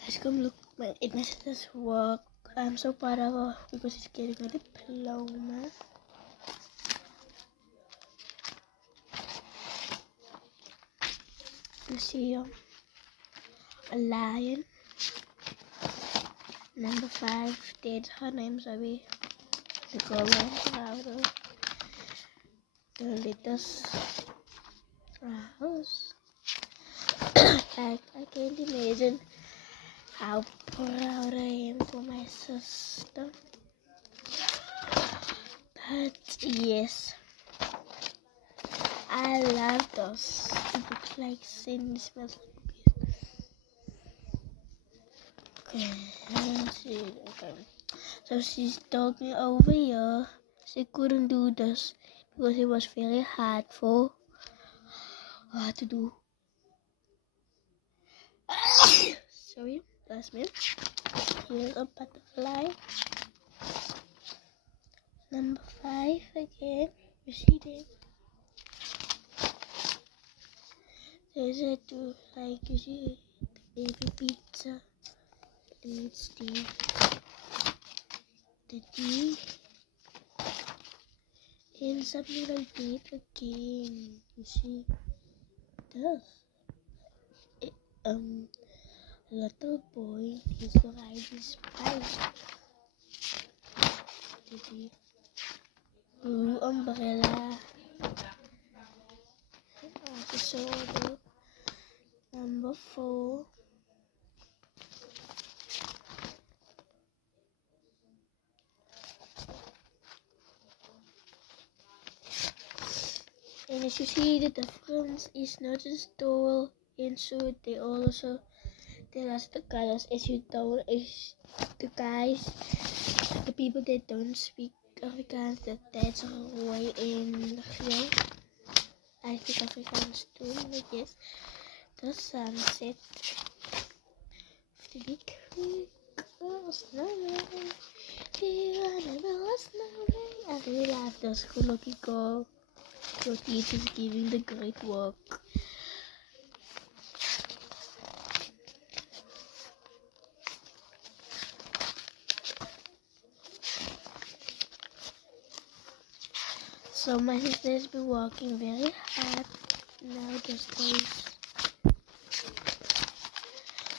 Guys, come look, my sister's work. I'm so proud of her because she's getting a diploma. You see a lion. Number 5, that's her name, sorry. The girl around the latest house. I can't imagine how proud I am for my sister. But yes, I love those. It looks like sin, smells like cookies. Okay, let's see. Okay. So she's told me over here she couldn't do this because it was very hard for her to do. Sorry, that's me. Here's a butterfly. Number 5 again. You see them? There's a two, like you see the baby pizza. And it's the D. And something like that again. You see this? Little boy is riding his bike. The blue umbrella. Episode number 4. And as you see, the difference is not just towel and suit. They also tell us the colors. As you told, as the guys, the people that don't speak Afrikaans, that's way in here. I speak Afrikaans too, but yes. The sunset of the big creek. Snowman. I really love this cool looking girl. Your teacher's giving the great work. So my sister has been working very hard now these days.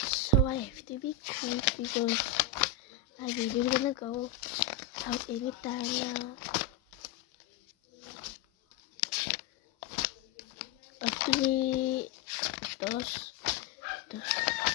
So I have to be quick because I really gonna go out anytime now. Actually, those